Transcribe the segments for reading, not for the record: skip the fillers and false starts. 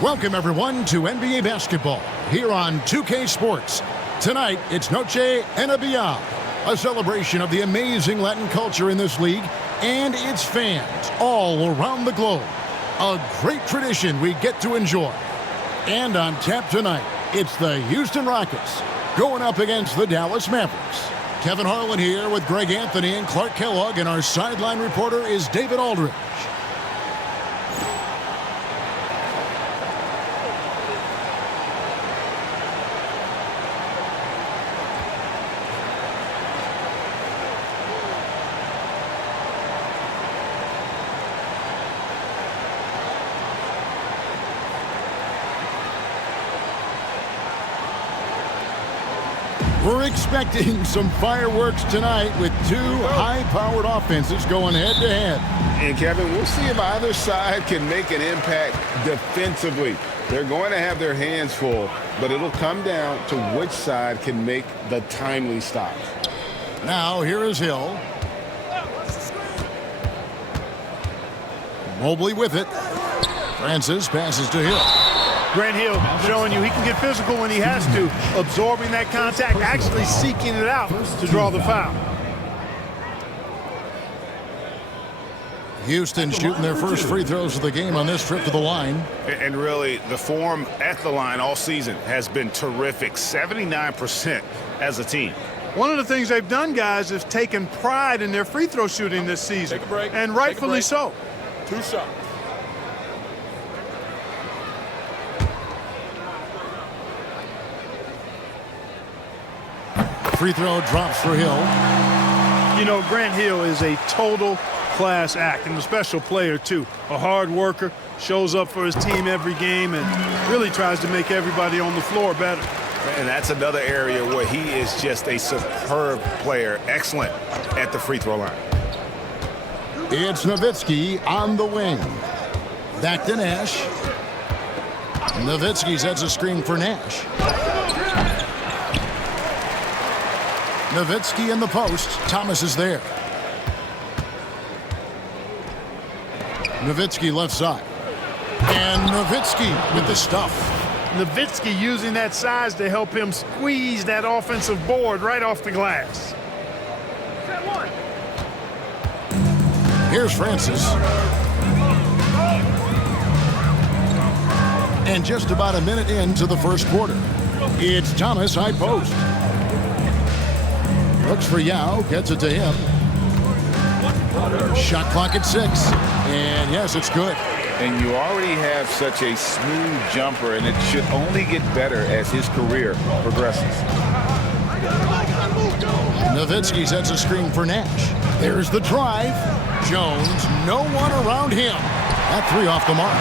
Welcome, everyone, to NBA basketball here on 2K Sports. Tonight, it's Noche NBA, a celebration of the amazing Latin culture in this league and its fans all around the globe. A great tradition we get to enjoy. And on tap tonight, it's the Houston Rockets going up against the Dallas Mavericks. Kevin Harlan here with Greg Anthony and Clark Kellogg, and our sideline reporter is David Aldridge. We're expecting some fireworks tonight with two high-powered offenses going head-to-head. And, Kevin, we'll see if either side can make an impact defensively. They're going to have their hands full, but it'll come down to which side can make the timely stop. Now, here is Hill. Mobley with it. Francis passes to Hill. Grant Hill showing you he can get physical when he has to, absorbing that contact, actually seeking it out to draw the foul. Houston shooting their first free throws of the game on this trip to the line. And really, the form at the line all season has been terrific, 79% as a team. One of the things they've done, guys, is taken pride in their free throw shooting this season, and rightfully so. 2 shots. Free throw drops for Hill. You know, Grant Hill is a total class act and a special player, too. A hard worker, shows up for his team every game, and really tries to make everybody on the floor better. And that's another area where he is just a superb player, excellent at the free throw line. It's Nowitzki on the wing. Back to Nash. Nowitzki sets a screen for Nash. Nowitzki in the post. Thomas is there. Nowitzki left side. And Nowitzki with the stuff. Nowitzki using that size to help him squeeze that offensive board right off the glass. Here's Francis. And just about a minute into the first quarter. It's Thomas high post. Looks for Yao, gets it to him. Shot clock at 6. And yes, it's good. And you already have such a smooth jumper, and it should only get better as his career progresses. Nowitzki sets a screen for Nash. There's the drive. Jones, no one around him. That 3 off the mark.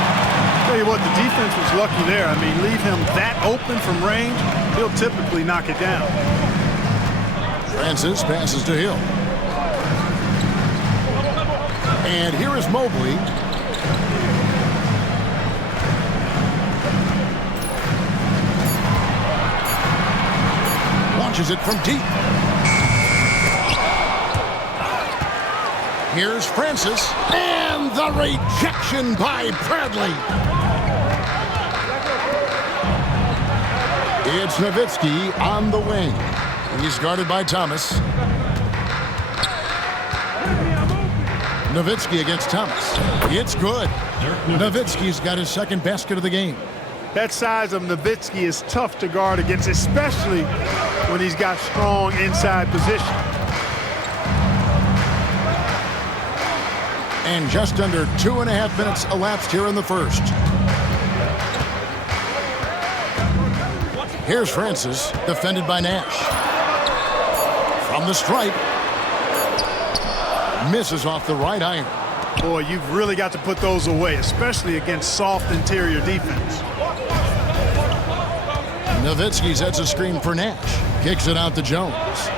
Tell you what, the defense was lucky there. I mean, leave him that open from range, he'll typically knock it down. Francis passes to Hill. And here is Mobley. Launches it from deep. Here's Francis. And the rejection by Bradley. It's Nowitzki on the wing. He's guarded by Thomas. Nowitzki against Thomas. It's good. Nowitzki's got his second basket of the game. That size of Nowitzki is tough to guard against, especially when he's got strong inside position. And just under 2.5 minutes elapsed here in the first. Here's Francis, defended by Nash. From the stripe. Misses off the right iron. Boy, you've really got to put those away, especially against soft interior defense. Nowitzki sets a screen for Nash. Kicks it out to Jones.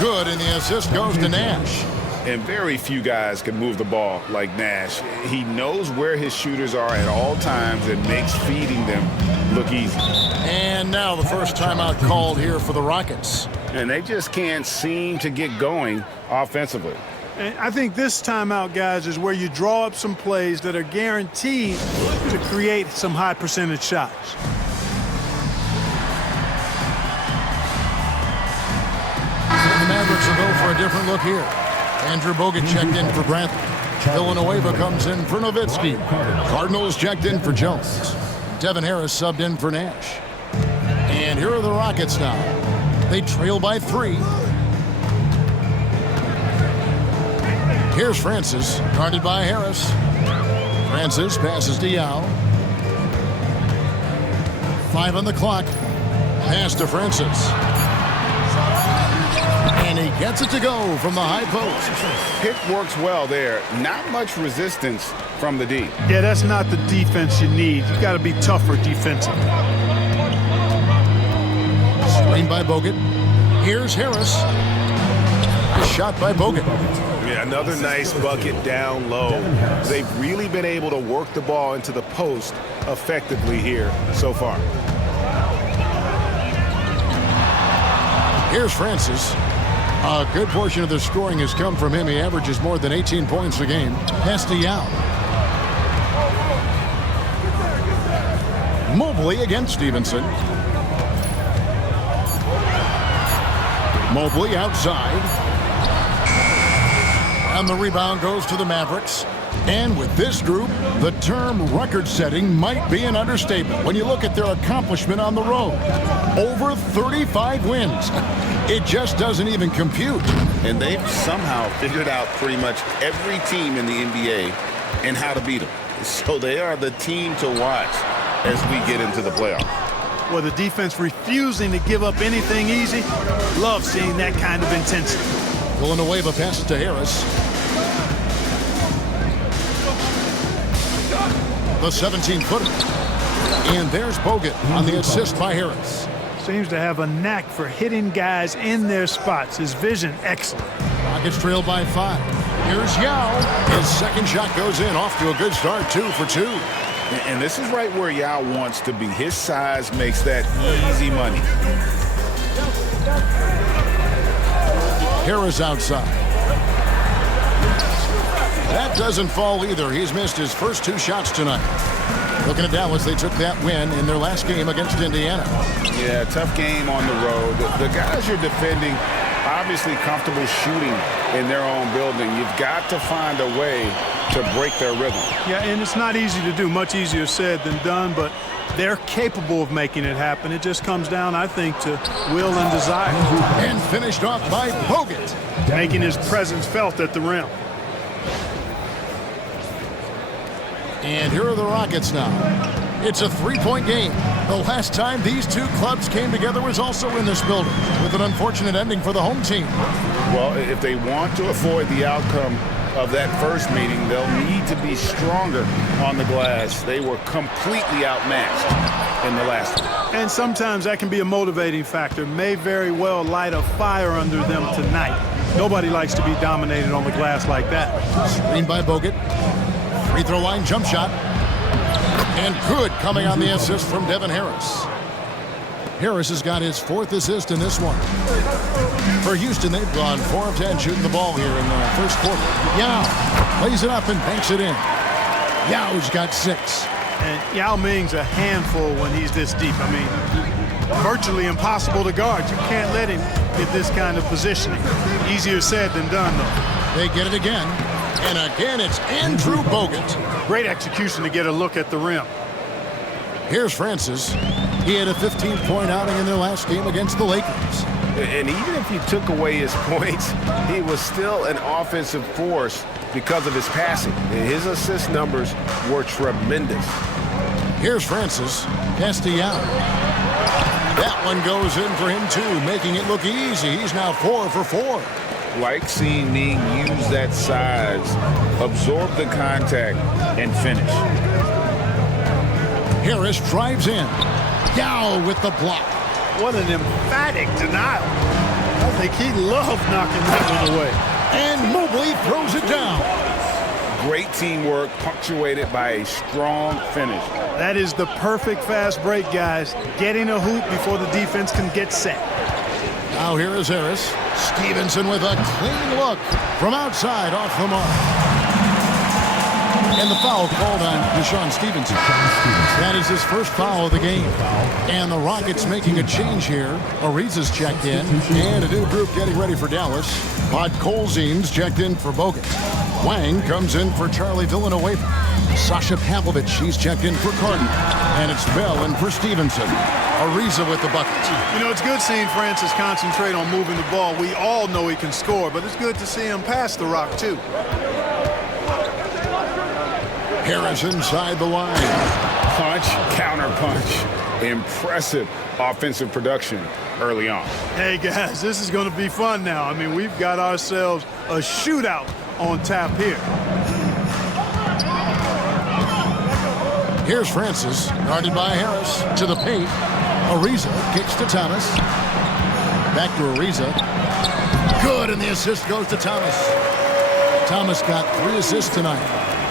Good, and the assist goes to Nash. And very few guys can move the ball like Nash. He knows where his shooters are at all times and makes feeding them look easy. And now the first timeout called here for the Rockets. And they just can't seem to get going offensively. And I think this timeout, guys, is where you draw up some plays that are guaranteed to create some high percentage shots. The Mavericks will go for a different look here. Andrew Bogut checked in for Brantley. Villanueva comes in for Nowitzki. Cardinals checked in for Jones. Devin Harris subbed in for Nash. And here are the Rockets now. They trail by 3. Here's Francis, guarded by Harris. Francis passes to Yao. 5 on the clock. Pass to Francis. And he gets it to go from the high post. Pick works well there. Not much resistance from the D. Yeah, that's not the defense you need. You got to be tougher defensively. Screen by Bogut. Here's Harris. A shot by Bogut. Yeah, another nice bucket down low. They've really been able to work the ball into the post effectively here so far. Here's Francis. A good portion of the scoring has come from him. He averages more than 18 points a game. Pass to Yao. Mobley against Stevenson. Mobley outside. And the rebound goes to the Mavericks. And with this group, the term record-setting might be an understatement when you look at their accomplishment on the road. Over 35 wins. It just doesn't even compute. And they've somehow figured out pretty much every team in the NBA and how to beat them. So they are the team to watch as we get into the playoffs. Well, the defense refusing to give up anything easy. Love seeing that kind of intensity. Villanueva passes to Harris. The 17-footer. And there's Bogut on the assist by Harris. Seems to have a knack for hitting guys in their spots. His vision, excellent. Rockets trail by 5. Here's Yao. His second shot goes in, off to a good start, 2 for 2. And this is right where Yao wants to be. His size makes that easy money. Harris outside. That doesn't fall either. He's missed his first 2 shots tonight. Looking at Dallas, they took that win in their last game against Indiana. Yeah, tough game on the road. The guys you're defending, obviously comfortable shooting in their own building. You've got to find a way to break their rhythm. Yeah, and it's not easy to do. Much easier said than done, but they're capable of making it happen. It just comes down, I think, to will and desire. And finished off by Bogut. Making his presence felt at the rim. And here are the Rockets now. It's a 3-point game. The last time these two clubs came together was also in this building, with an unfortunate ending for the home team. Well, if they want to avoid the outcome of that first meeting, they'll need to be stronger on the glass. They were completely outmatched in the last one. And sometimes that can be a motivating factor. May very well light a fire under them tonight. Nobody likes to be dominated on the glass like that. Screen by Bogut. Free throw line jump shot. And good coming on the assist from Devin Harris. Harris has got his 4th assist in this one. For Houston, they've gone 4 of 10 shooting the ball here in the first quarter. Yao plays it up and banks it in. Yao's got 6. And Yao Ming's a handful when he's this deep. I mean, virtually impossible to guard. You can't let him get this kind of positioning. Easier said than done, though. They get it again. And again, it's Andrew Bogut. Great execution to get a look at the rim. Here's Francis. He had a 15-point outing in their last game against the Lakers. And even if you took away his points, he was still an offensive force because of his passing. His assist numbers were tremendous. Here's Francis. Pass to Yao. That one goes in for him, too, making it look easy. He's now 4 for 4. Like seeing Ning use that size, absorb the contact, and finish. Harris drives in. Yao with the block. What an emphatic denial. I think he loved knocking that one away. And Mobley throws it down. Great teamwork punctuated by a strong finish. That is the perfect fast break, guys. Getting a hoop before the defense can get set. Now here is Harris. Stevenson with a clean look from outside off the mark. And the foul called on Deshaun Stevenson. That is his first foul of the game. And the Rockets making a change here. Ariza's checked in. And a new group getting ready for Dallas. Podkolzin's checked in for Bogut. Wang comes in for Charlie Villanueva. Sasha Pavlovich, she's checked in for Carton. And it's Bell in for Stevenson. Ariza with the buckets. You know, it's good seeing Francis concentrate on moving the ball. We all know he can score, but it's good to see him pass the rock, too. Harris inside the line. Punch, counter punch. Impressive offensive production early on. Hey, guys, this is going to be fun now. I mean, we've got ourselves a shootout on tap here. Here's Francis, guarded by Harris, to the paint. Ariza kicks to Thomas. Back to Ariza. Good, and the assist goes to Thomas. Thomas got 3 assists tonight.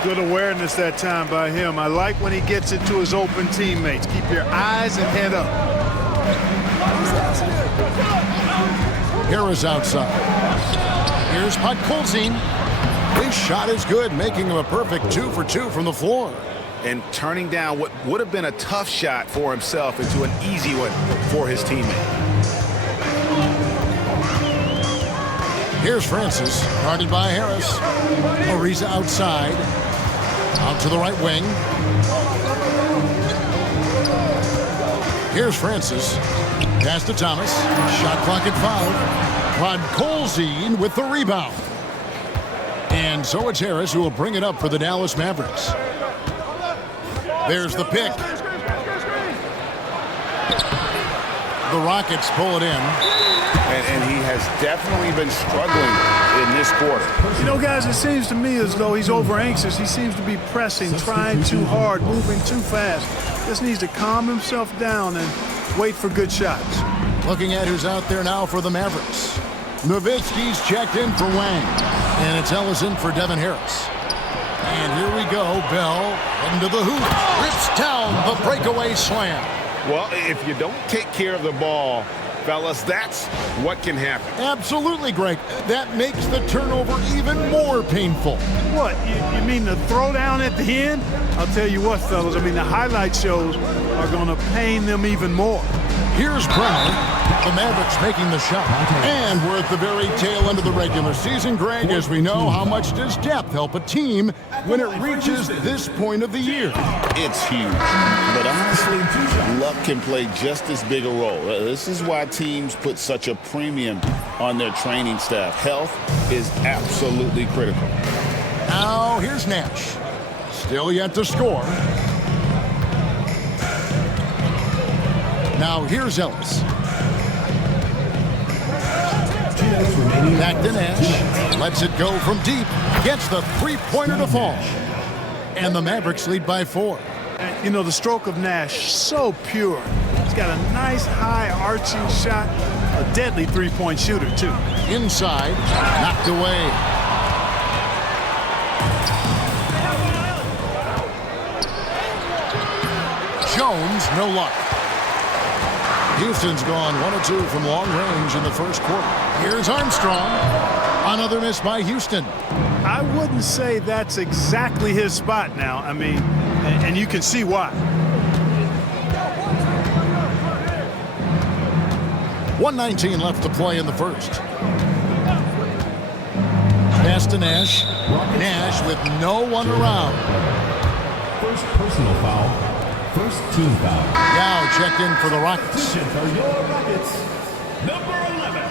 Good awareness that time by him. I like when he gets it to his open teammates. Keep your eyes and head up. Harris outside. Here's Podkolzin. His shot is good, making him a perfect 2 for 2 from the floor. And turning down what would have been a tough shot for himself into an easy one for his teammate. Here's Francis, guarded by Harris. Ariza outside. Out to the right wing. Here's Francis. Pass to Thomas. Shot clock at 5. Podkolzin with the rebound. And so it's Harris who will bring it up for the Dallas Mavericks. There's the pick. The Rockets pull it in. And he has definitely been struggling in this quarter. You know, guys, it seems to me as though he's over anxious. He seems to be pressing, trying too hard, moving too fast. Just needs to calm himself down and wait for good shots. Looking at who's out there now for the Mavericks. Nowitzki's checked in for Wang. And it's Ellison for Devin Harris. And here we go. Bell into the hoop. Rips down the breakaway slam. Well, if you don't take care of the ball, fellas, that's what can happen. Absolutely, Greg. That makes the turnover even more painful. What, you mean the throwdown at the end? I'll tell you what, fellas, I mean the highlight shows are going to pain them even more. Here's Brenner. The Mavericks making the shot. And we're at the very tail end of the regular season, Greg. As we know, how much does depth help a team when it reaches this point of the year? It's huge. But honestly, luck can play just as big a role. This is why teams put such a premium on their training staff. Health is absolutely critical. Now, here's Nash. Still yet to score. Now, here's Ellis. Back to Nash. Lets it go from deep. Gets the three-pointer to fall. And the Mavericks lead by 4. You know, the stroke of Nash, so pure. He's got a nice, high, arching shot. A deadly three-point shooter, too. Inside. Knocked away. Jones, no luck. Houston's gone 1 of 2 from long range in the first quarter. Here's Armstrong. Another miss by Houston. I wouldn't say that's exactly his spot now. I mean, and you can see why. 1:19 left to play in the first. Pass to Nash. Nash with no one around. First personal foul. First team foul. Yao checked in for the Rockets. For your Rockets, number 11,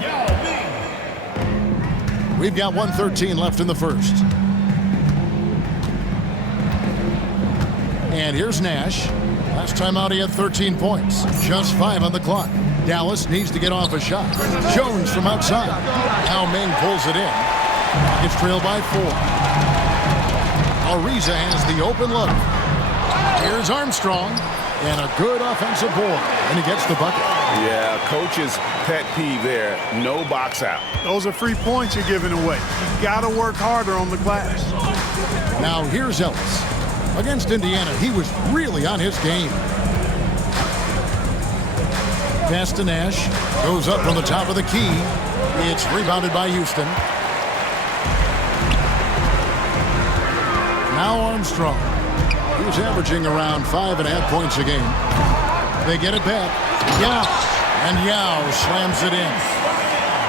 Yao Ming. We've got 1:13 left in the first. And here's Nash. Last time out he had 13 points. Just 5 on the clock. Dallas needs to get off a shot. Jones from outside. Yao Ming pulls it in. Rockets trail by 4. Ariza has the open look. Here's Armstrong, and a good offensive board, and he gets the bucket. Yeah, coach's pet peeve there, no box out. Those are free points you're giving away. You got to work harder on the glass. Now here's Ellis. Against Indiana, he was really on his game. Pass to Nash. Goes up from the top of the key. It's rebounded by Houston. Now Armstrong. He's averaging around 5.5 points a game. They get it back. Yao. And Yao slams it in.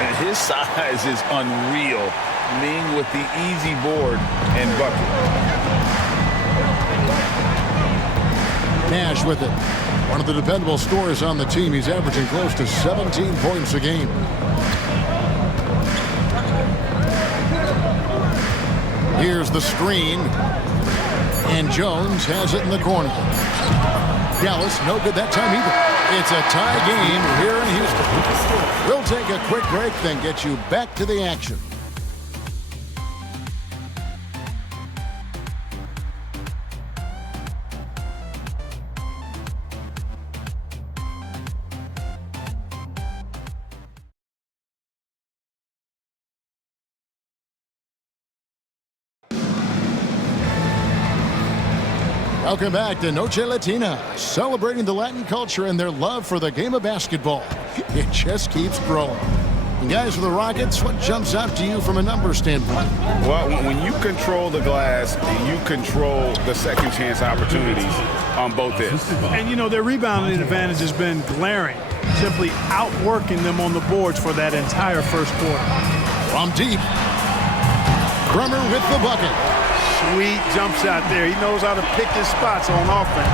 And his size is unreal, Ling with the easy board and bucket. Nash with it. One of the dependable scorers on the team. He's averaging close to 17 points a game. Here's the screen. And Jones has it in the corner. Dallas, no good that time either. It's a tie game here in Houston. We'll take a quick break, then get you back to the action. Welcome back to Noche Latina, celebrating the Latin culture and their love for the game of basketball. It just keeps growing. And guys, for the Rockets, what jumps out to you from a numbers standpoint? Well, when you control the glass, you control the second chance opportunities on both ends. And, you know, their rebounding advantage has been glaring, simply outworking them on the boards for that entire first quarter. From deep, Bremer with the bucket. Sweet jump shot there. He knows how to pick his spots on offense.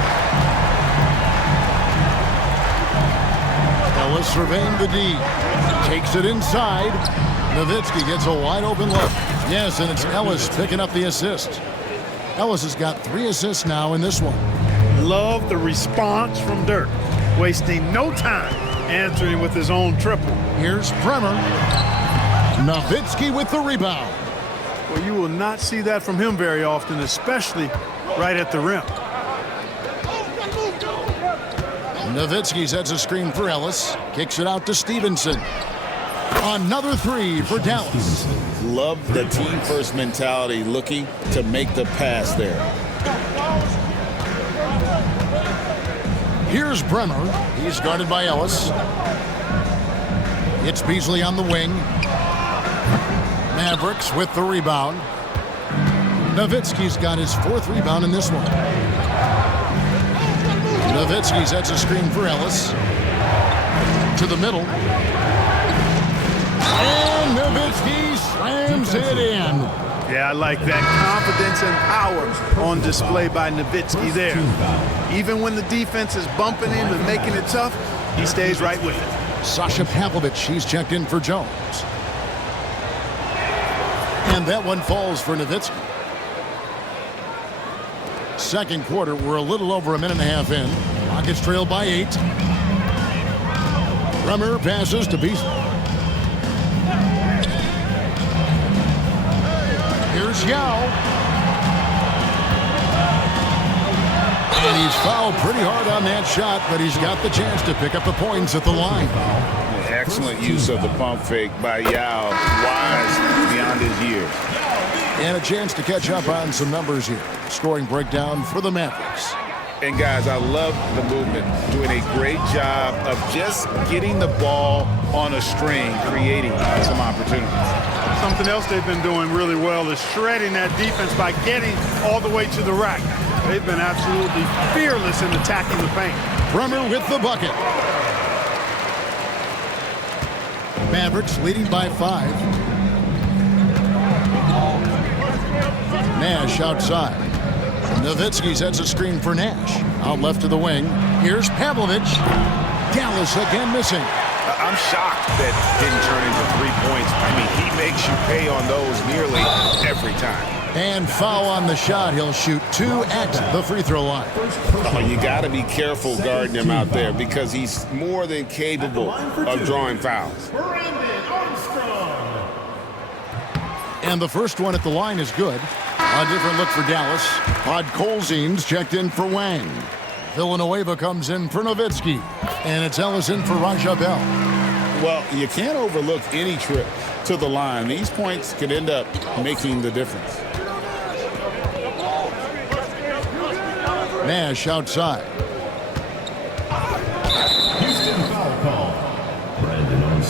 Ellis surveying the D. Takes it inside. Nowitzki gets a wide open look. Yes, and it's Ellis picking up the assist. Ellis has got 3 assists now in this one. Love the response from Dirk. Wasting no time answering with his own triple. Here's Bremer. Nowitzki with the rebound. Well, you will not see that from him very often, especially right at the rim. Nowitzki sets a screen for Ellis. Kicks it out to Stevenson. Another 3 for Dallas. Love the team-first mentality, looking to make the pass there. Here's Bremer. He's guarded by Ellis. It's Beasley on the wing. Mavericks with the rebound. Nowitzki's got his 4th rebound in this one. Nowitzki sets a screen for Ellis. To the middle. And Nowitzki slams it in. Yeah, I like that confidence and power on display by Nowitzki there. Even when the defense is bumping him and making it tough, he stays right with it. Sasha Pavlovich, he's checked in for Jones. And that one falls for Nowitzki. Second quarter, we're a little over a minute and a half in. Rockets trail by 8. Bremer passes to Beasley. Here's Yao. And he's fouled pretty hard on that shot, but he's got the chance to pick up the points at the line. Excellent use of the pump fake by Yao. Wise beyond his years. And a chance to catch up on some numbers here. Scoring breakdown for the Mavericks. And guys, I love the movement. Doing a great job of just getting the ball on a string, creating some opportunities. Something else they've been doing really well is shredding that defense by getting all the way to the rack. They've been absolutely fearless in attacking the paint. Bremer with the bucket. Mavericks leading by 5. Nash outside. Nowitzki sets a screen for Nash. Out left to the wing. Here's Pavlovich. Dallas again missing. I'm shocked that didn't turn into 3 points. I mean, he makes you pay on those nearly every time. And foul on the shot. He'll shoot 2 at the free throw line. Oh, you got to be careful guarding him out there because he's more than capable of drawing fouls. And the first one at the line is good. A different look for Dallas. Podkolzin's checked in for Wang. Villanueva comes in for Nowitzki. And it's Ellis in for Raja Bell. Well, you can't overlook any trip to the line. These points could end up making the difference. Nash outside. Houston foul call.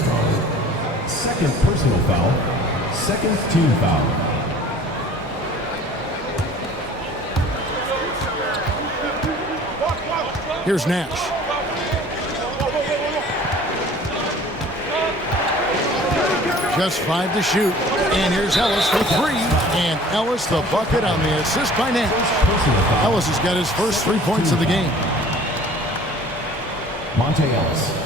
Armstrong. Second personal foul. Second team foul. Here's Nash. Just 5 to shoot. And here's Ellis for 3. And Ellis the bucket on the assist by Nash. Ellis has got his first 3 points of the game. Monte Ellis.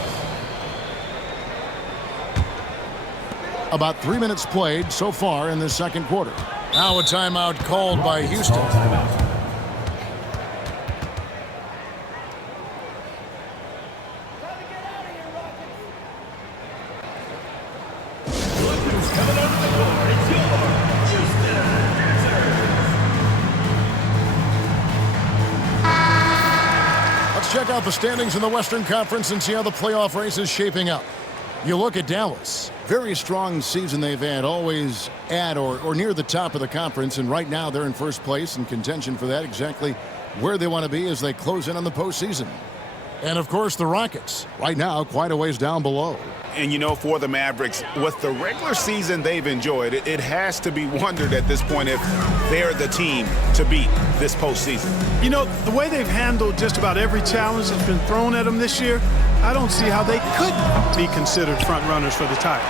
About 3 minutes played so far in the second quarter. Now a timeout called by Houston. Timeout. Check out the standings in the Western Conference and see how the playoff race is shaping up. You look at Dallas. Very strong season they've had, always at or near the top of the conference, and right now they're in first place in contention for that, exactly where they want to be as they close in on the postseason. And, of course, the Rockets, right now quite a ways down below. And, you know, for the Mavericks, with the regular season they've enjoyed, it has to be wondered at this point if they're the team to beat this postseason. You know, the way they've handled just about every challenge that's been thrown at them this year, I don't see how they could be considered front runners for the title.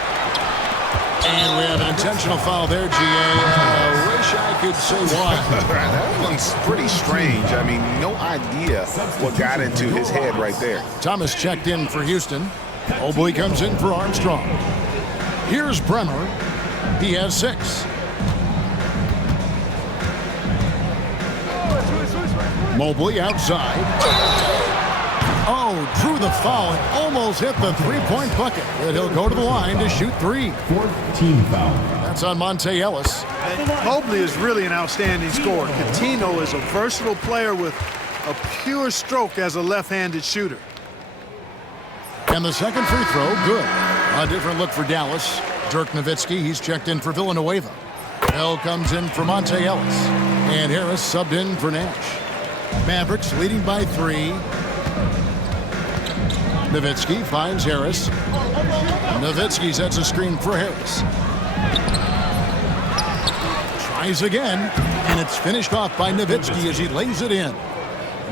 And we have an intentional foul there, G.A. Wish I could say why. That one's pretty strange. I mean, no idea what got into his head right there. Thomas checked in for Houston. Mobley comes in for Armstrong. Here's Bremer. He has 6. Mobley outside. Oh, drew the foul and almost hit the three-point bucket. And he'll go to the line to shoot 3. Fourth team foul. That's on Monte Ellis. Mobley is really an outstanding scorer. Coutinho is a versatile player with a pure stroke as a left-handed shooter. And the second free throw, good. A different look for Dallas. Dirk Nowitzki, he's checked in for Villanueva. Bell comes in for Monte Ellis. And Harris subbed in for Nash. Mavericks leading by 3. Nowitzki finds Harris. Nowitzki sets a screen for Harris. Tries again, and it's finished off by Nowitzki as he lays it in.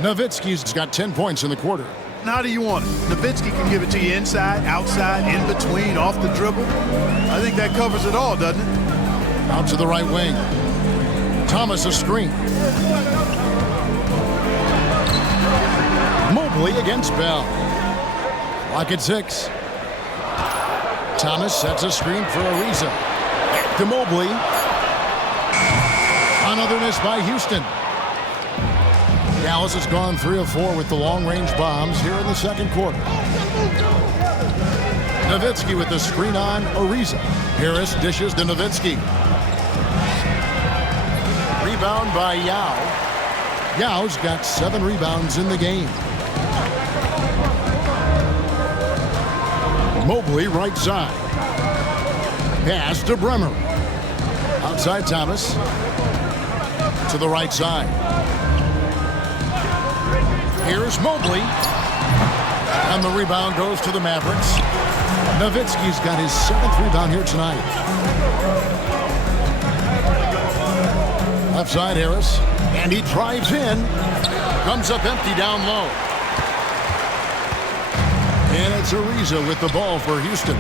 Nowitzki's got 10 points in the quarter. How do you want it? Nowitzki can give it to you inside, outside, in between, off the dribble. I think that covers it all, doesn't it? Out to the right wing. Thomas a screen. Mobley against Bell. Lock at 6. Thomas sets a screen for Ariza. Back to Mobley. Another miss by Houston. Dallas has gone 3 of 4 with the long-range bombs here in the second quarter. Nowitzki with the screen on Ariza. Harris dishes to Nowitzki. Rebound by Yao. Yao's got 7 rebounds in the game. Mobley right side. Pass to Bremer. Outside Thomas. To the right side. Here's Mobley. And the rebound goes to the Mavericks. Nowitzki's got his 7th rebound here tonight. Left side Harris. And he drives in. Comes up empty down low. And it's Ariza with the ball for Houston.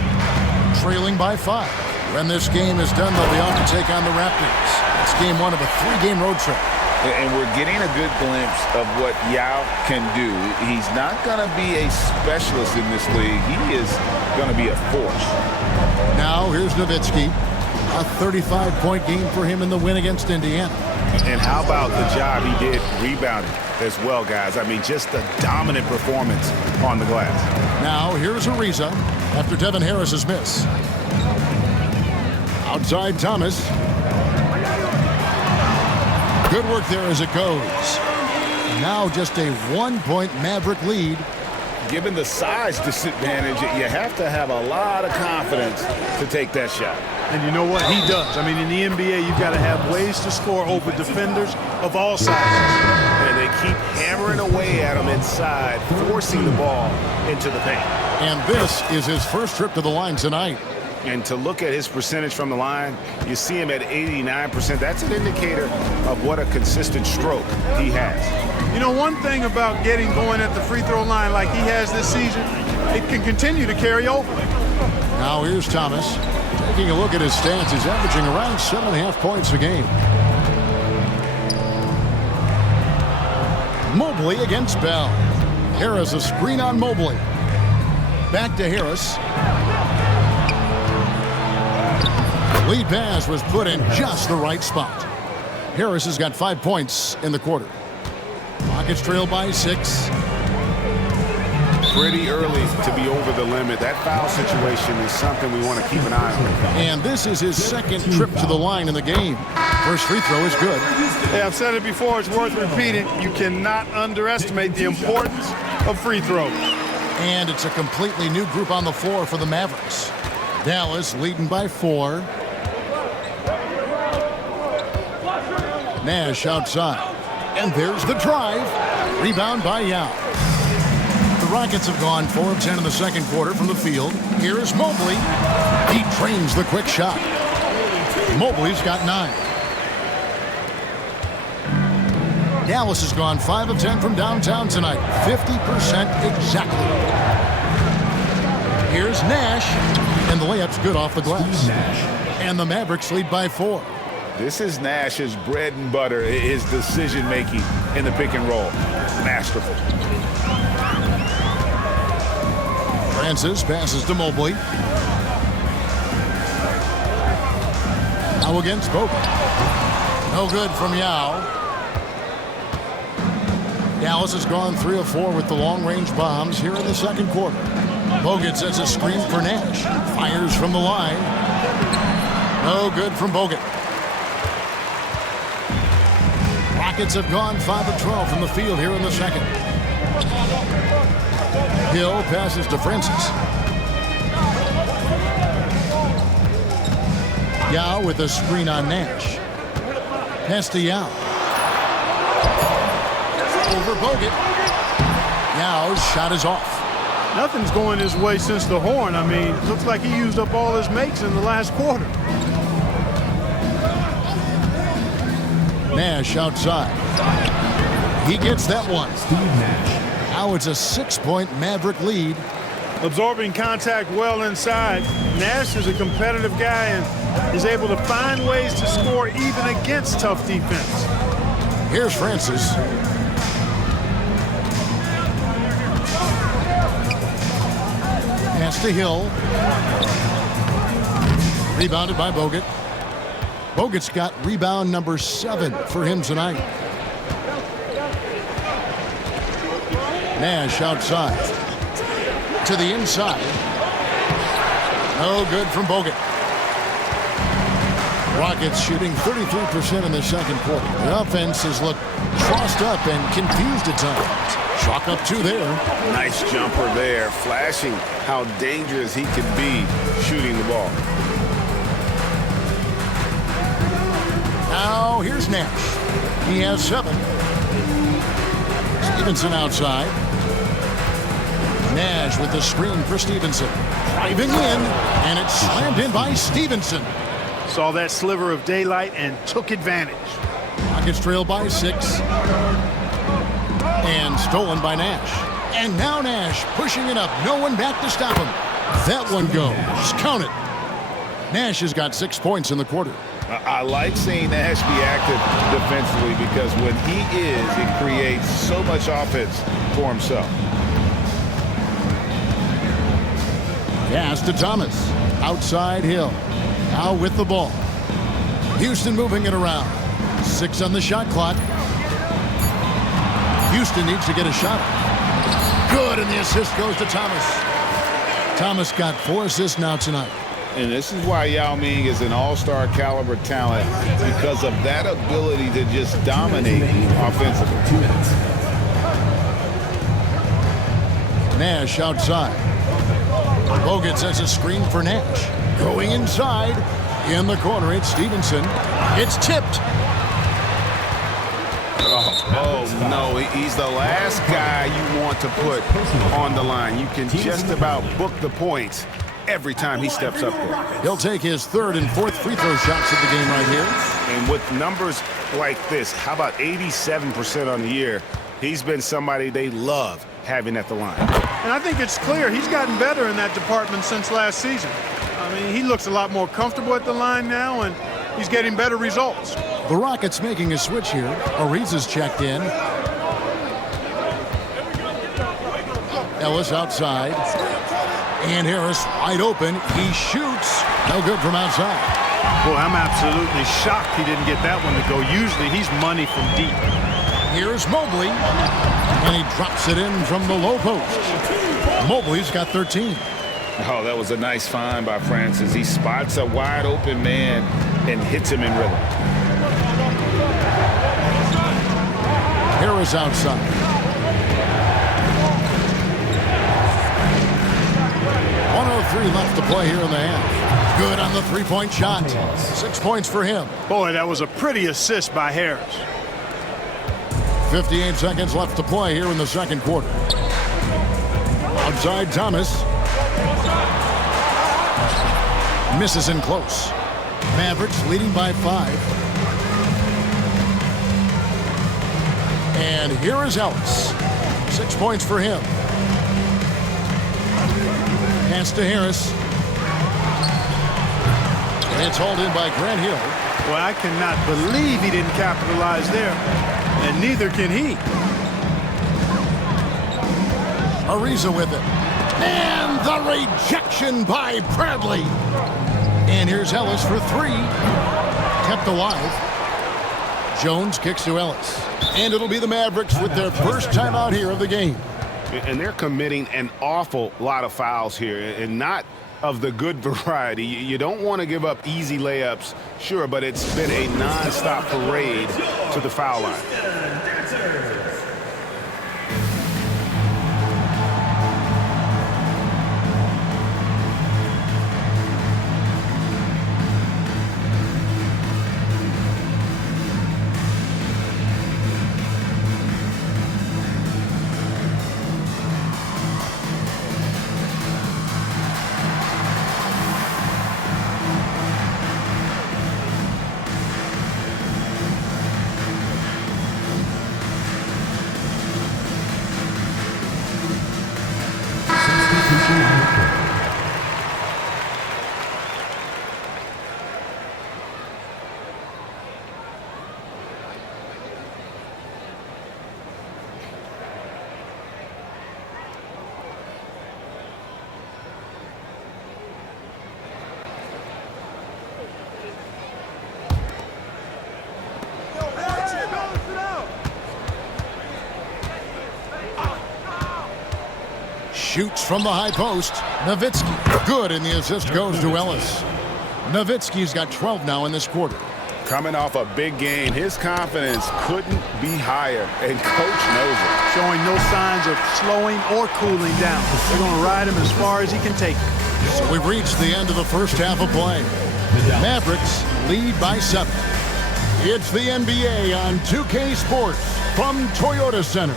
Trailing by 5. When this game is done, they'll be off to take on the Raptors. It's game 1 of a 3-game road trip. And we're getting a good glimpse of what Yao can do. He's not going to be a specialist in this league. He is going to be a force. Now here's Nowitzki. A 35-point game for him in the win against Indiana. And how about the job he did rebounding as well, guys? I mean, just a dominant performance on the glass. Now here's Ariza after Devin Harris's miss. Outside Thomas. Good work there as it goes. Now just a 1-point Maverick lead. Given the size disadvantage, you have to have a lot of confidence to take that shot. And you know what? He does. I mean, in the NBA, you've got to have ways to score over defenders of all sizes. And they keep hammering hammering away at him inside, forcing the ball into the paint. And this is his first trip to the line tonight. And to look at his percentage from the line, you see him at 89%. That's an indicator of what a consistent stroke he has. You know, one thing about getting going at the free throw line like he has this season, it can continue to carry over. Now here's Thomas. Taking a look at his stats, he's averaging around 7.5 points a game. Mobley against Bell. Harris a screen on Mobley. Back to Harris. Lead pass was put in just the right spot. Harris has got 5 points in the quarter. Rockets trail by 6. Pretty early to be over the limit. That foul situation is something we want to keep an eye on. And this is his second trip to the line in the game. First free throw is good. Hey, I've said it before, it's worth repeating. You cannot underestimate the importance of free throws. And it's a completely new group on the floor for the Mavericks. Dallas leading by 4. Nash outside. And there's the drive. Rebound by Yao. The Rockets have gone 4 of 10 in the second quarter from the field. Here is Mobley. He trains the quick shot. Mobley's got 9. Dallas has gone 5 of 10 from downtown tonight. 50% exactly. Here's Nash. And the layup's good off the glass. And the Mavericks lead by 4. This is Nash's bread and butter, his decision-making in the pick and roll. Masterful. Francis passes to Mobley. Now against Bogut. No good from Yao. Dallas has gone 3 of 4 with the long-range bombs here in the second quarter. Bogut sets a screen for Nash. Fires from the line. No good from Bogut. Rockets have gone 5 of 12 from the field here in the second. Hill passes to Francis. Yao with a screen on Nash. Pass to Yao. Over Bogut. Yao's shot is off. Nothing's going his way since the horn. I mean, looks like he used up all his makes in the last quarter. Nash outside. He gets that one. Steve Nash. Now it's a 6-point Maverick lead. Absorbing contact well inside. Nash is a competitive guy and is able to find ways to score even against tough defense. Here's Francis. Pass to Hill. Rebounded by Bogut. Bogut's got rebound number 7 for him tonight. Nash outside. To the inside. No good from Bogut. Rockets shooting 33% in the second quarter. The offense has looked crossed up and confused at times. Chalk up 2 there. Nice jumper there, flashing how dangerous he can be shooting the ball. Now here's Nash. He has 7. Stevenson outside. Nash with the screen for Stevenson. Driving in, and it's slammed in by Stevenson. Saw that sliver of daylight and took advantage. Rockets trail by 6. And stolen by Nash. And now Nash pushing it up. No one back to stop him. That one goes. Count it. Nash has got 6 points in the quarter. I like seeing Nash be active defensively because when he is, it creates so much offense for himself. Pass to Thomas. Outside Hill. Now with the ball. Houston moving it around. 6 on the shot clock. Houston needs to get a shot. Good, and the assist goes to Thomas. Thomas got 4 assists now tonight. And this is why Yao Ming is an all-star caliber talent, because of that ability to just dominate offensively. 2 minutes. Nash outside. Bogut sets a screen for Nash. Going inside. In the corner, it's Stevenson. It's tipped. Oh, no, he's the last guy you want to put on the line. You can just about book the points every time he steps up there. He'll take his third and fourth free throw shots of the game right here. And with numbers like this, how about 87% on the year? He's been somebody they love having at the line. And I think it's clear he's gotten better in that department since last season. I mean, he looks a lot more comfortable at the line now, and he's getting better results. The Rockets making a switch here. Ariza's checked in. Ellis outside. And Harris wide open. He shoots. No good from outside. Boy, I'm absolutely shocked he didn't get that one to go. Usually he's money from deep. Here's Mobley. And he drops it in from the low post. Mobley's got 13. Oh, that was a nice find by Francis. He spots a wide open man and hits him in rhythm. Harris outside. .103 left to play here in the half. Good on the three-point shot. 6 points for him. Boy, that was a pretty assist by Harris. 58 seconds left to play here in the second quarter. Outside Thomas. Misses in close. Mavericks leading by 5. And here is Ellis. 6 points for him. Pass to Harris. And it's hauled in by Grant Hill. Well, I cannot believe he didn't capitalize there. And neither can he. Ariza with it. And the rejection by Bradley. And here's Ellis for 3. Kept alive. Jones kicks to Ellis. And it'll be the Mavericks with their first timeout here of the game. And they're committing an awful lot of fouls here, and not of the good variety. You don't want to give up easy layups, sure, but it's been a nonstop parade to the foul line. Shoots from the high post. Nowitzki. Good, and the assist goes to Ellis. Nowitzki's got 12 now in this quarter. Coming off a big game, his confidence couldn't be higher, and Coach knows it. Showing no signs of slowing or cooling down. They're going to ride him as far as he can take it. So we've reached the end of the first half of play. Mavericks lead by 7. It's the NBA on 2K Sports from Toyota Center.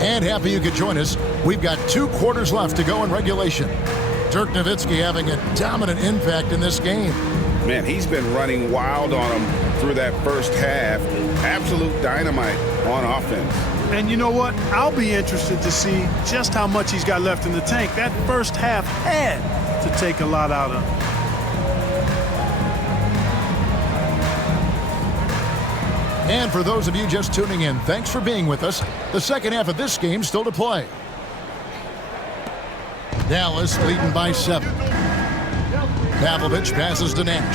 And happy you could join us. We've got 2 quarters left to go in regulation. Dirk Nowitzki having a dominant impact in this game. Man, he's been running wild on him through that first half. Absolute dynamite on offense. And you know what? I'll be interested to see just how much he's got left in the tank. That first half had to take a lot out of him. And for those of you just tuning in, thanks for being with us. The second half of this game still to play. Dallas leading by 7. Pavlovich passes to Nash.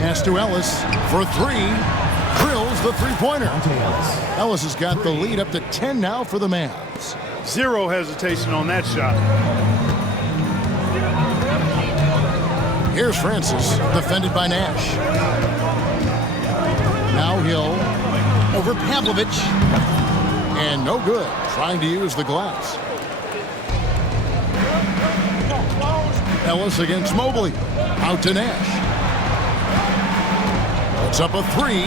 Pass to Ellis for 3. Drills the three-pointer. Ellis has got the lead up to 10 now for the Mavs. Zero hesitation on that shot. Here's Francis, defended by Nash. Now Hill over Pavlovich. And no good. Trying to use the glass. Ellis against Mobley. Out to Nash. Puts up a three.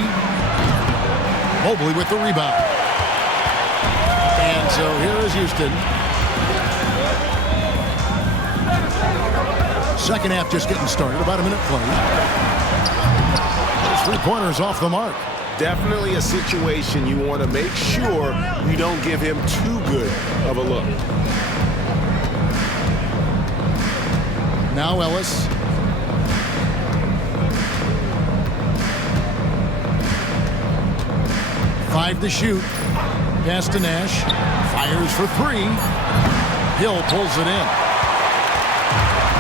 Mobley with the rebound. And so here is Houston. Second half just getting started. About a minute played. Three-pointers off the mark. Definitely a situation you want to make sure you don't give him too good of a look. Now Ellis. Five to shoot. Pass to Nash. Fires for three. Hill pulls it in.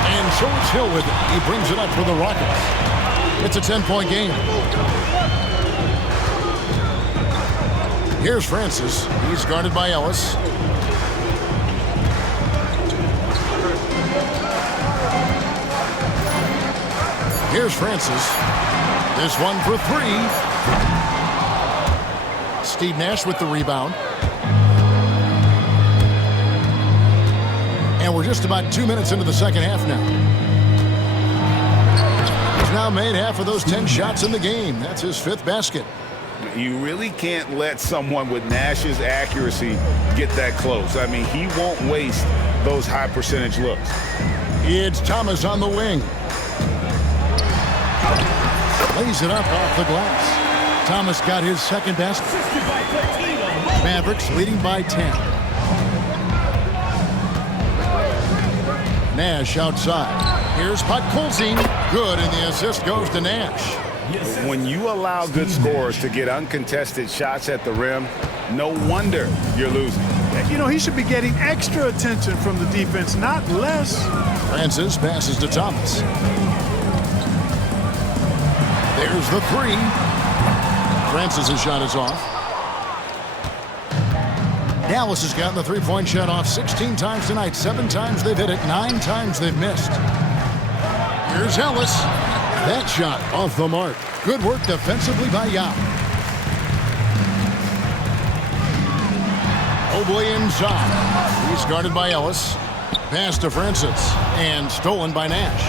And so it's Hill with it. He brings it up for the Rockets. It's a 10-point game. Here's Francis. He's guarded by Ellis. Here's Francis. This one for three. Steve Nash with the rebound. And we're just about 2 minutes into the second half now. He's now made half of those 10 shots in the game. That's his fifth basket. You really can't let someone with Nash's accuracy get that close. I mean, he won't waste those high percentage looks. It's Thomas on the wing. Lays it up off the glass. Thomas got his second basket. Mavericks leading by 10. Nash outside. Here's Podkolzin. Good, and the assist goes to Nash. When you allow good scorers to get uncontested shots at the rim, no wonder you're losing. You know, he should be getting extra attention from the defense, not less. Francis passes to Thomas. There's the three. Francis' shot is off. Dallas has gotten the three-point shot off 16 times tonight. 7 times they've hit it. 9 times they've missed. Here's Ellis. That shot off the mark. Good work defensively by Yao. Mobley inside. He's guarded by Ellis. Pass to Francis. And stolen by Nash.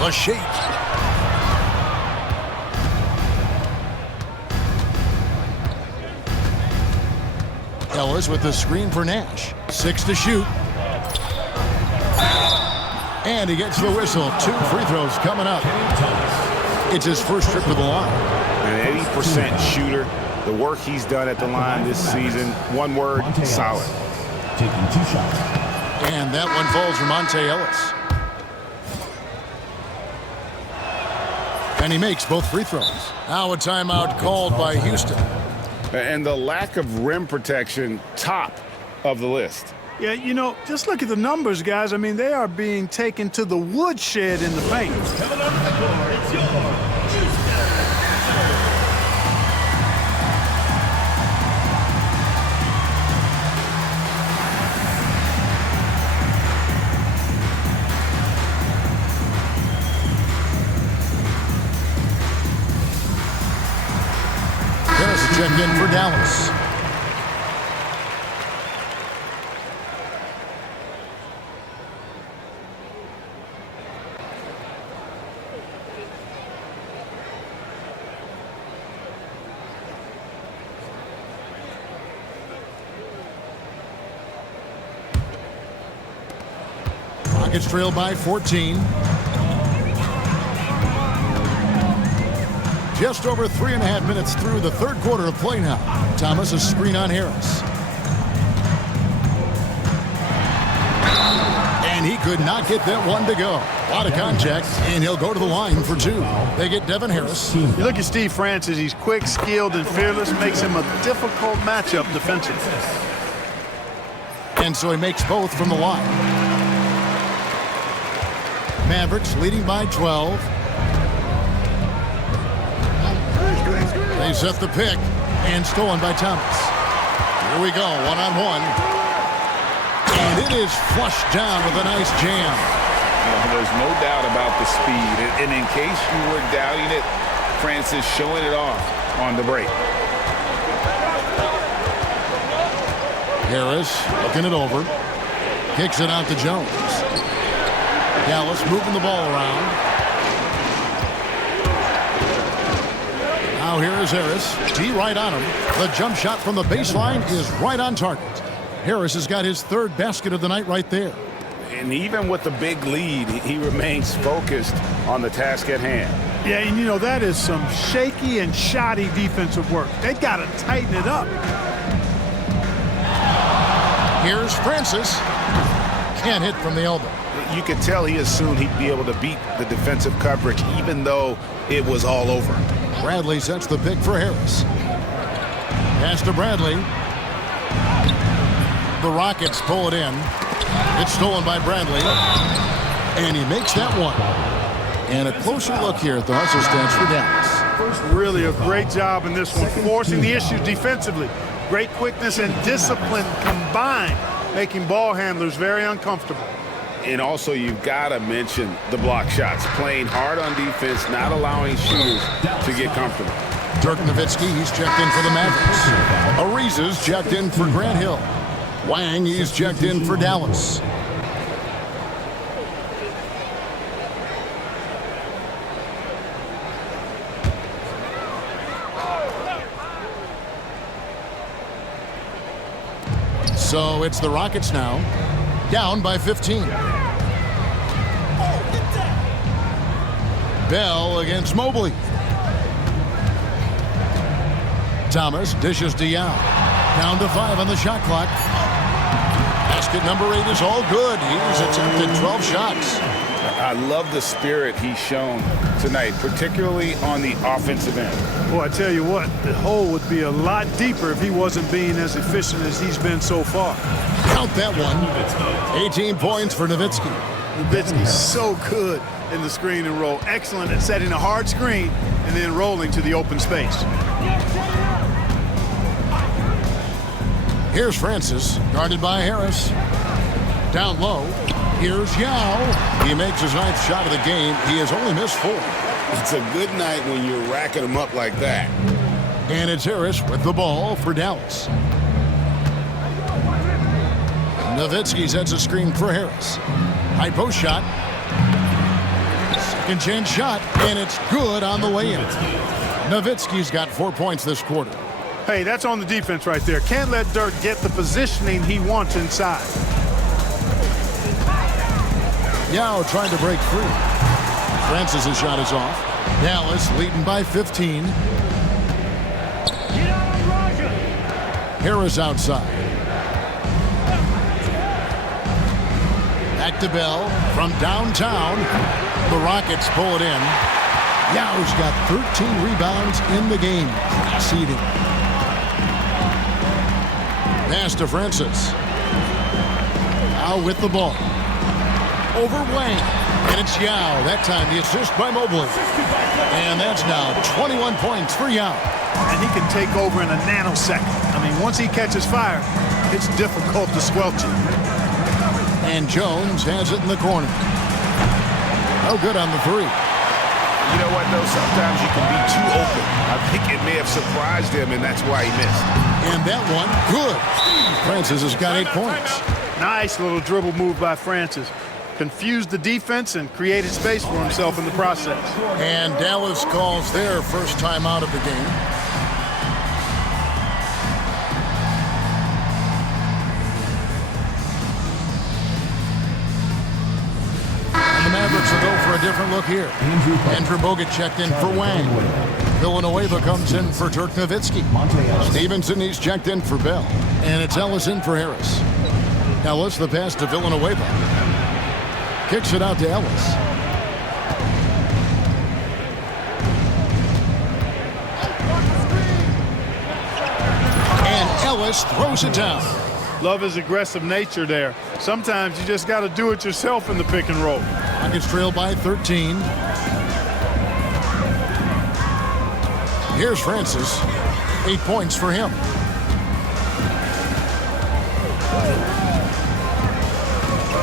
The shake. Ellis with the screen for Nash. 6 to shoot. And he gets the whistle. 2 free throws coming up. It's his first trip to the line. An 80% shooter. The work he's done at the line this season, one word, solid. Taking 2 shots. And that one falls for Monte Ellis. And he makes both free throws. Now a timeout called by Houston. And the lack of rim protection, top of the list. Yeah, you know, just look at the numbers, guys. I mean, they are being taken to the woodshed in the paint. Coming onto the floor, it's your Houston. Check in for Dallas. Rockets trail by 14. Just over 3.5 minutes through the third quarter of play now. Thomas a screen on Harris. And he could not get that one to go. A lot of contact, and he'll go to the line for 2. They get Devin Harris. You look at Steve Francis. He's quick, skilled, and fearless. Makes him a difficult matchup defensively. And so he makes both from the line. Mavericks leading by 12. They set the pick, and stolen by Thomas. Here we go, one-on-one. And it is flushed down with a nice jam. There's no doubt about the speed. And in case you were doubting it, Francis showing it off on the break. Harris looking it over. Kicks it out to Jones. Dallas moving the ball around. Now here is Harris. D right on him. The jump shot from the baseline is right on target. Harris has got his third basket of the night right there. And even with the big lead, he remains focused on the task at hand. Yeah, and you know, that is some shaky and shoddy defensive work. They got to tighten it up. Here's Francis. Can't hit from the elbow. You could tell he assumed he'd be able to beat the defensive coverage, even though it was all over. Bradley sets the pick for Harris. Pass to Bradley. The Rockets pull it in. It's stolen by Bradley. And he makes that one. And a closer look here at the hustle stance for Dallas. Really a great job in this one, forcing the issues defensively. Great quickness and discipline combined, making ball handlers very uncomfortable. And also, you've got to mention the block shots. Playing hard on defense, not allowing shooters to get comfortable. Dirk Nowitzki, he's checked in for the Mavericks. Ariza's checked in for Grant Hill. Wang, he's checked in for Dallas. So it's the Rockets now, down by 15. Bell against Mobley. Thomas dishes to Yao. Down to 5 on the shot clock. Basket number 8 is all good. He's attempted 12 shots. I love the spirit he's shown tonight, particularly on the offensive end. Boy, I tell you what, the hole would be a lot deeper if he wasn't being as efficient as he's been so far. Count that one. 18 points for Nowitzki. Nowitzki's so good in the screen and roll. Excellent at setting a hard screen and then rolling to the open space. Here's Francis, guarded by Harris. Down low. Here's Yao. He makes his 9th shot of the game. He has only missed 4. It's a good night when you're racking them up like that. And it's Harris with the ball for Dallas. Nowitzki sets a screen for Harris. High post shot. Second chance shot, and it's good on the way in. Nowitzki's got 4 points this quarter. Hey, that's on the defense right there. Can't let Dirk get the positioning he wants inside. Yao trying to break free. Francis' shot is off. Dallas leading by 15. Harris outside. Back to Bell from downtown. The Rockets pull it in. Yao's got 13 rebounds in the game. Class eating. Pass to Francis. Now with the ball. Over Wang. And it's Yao. That time the assist by Mobley. And that's now 21 points for Yao. And he can take over in a nanosecond. I mean, once he catches fire, it's difficult to squelch it. And Jones has it in the corner. No good on the 3. You know what, though? Sometimes you can be too open. I think it may have surprised him, and that's why he missed. And that one, good. Francis has got 8 points. Nice little dribble move by Francis. Confused the defense and created space for himself in the process. And Dallas calls their first time out of the game. And the Mavericks will go for a different look here. Andrew Bogut checked in for Wang. Villanueva comes in for Dirk Nowitzki. Stevenson, he's checked in for Bell. And it's Ellis in for Harris. Ellis, the pass to Villanueva. Kicks it out to Ellis. And Ellis throws it down. Love his aggressive nature there. Sometimes you just got to do it yourself in the pick and roll. Rockets trail by 13. Here's Francis. 8 points for him.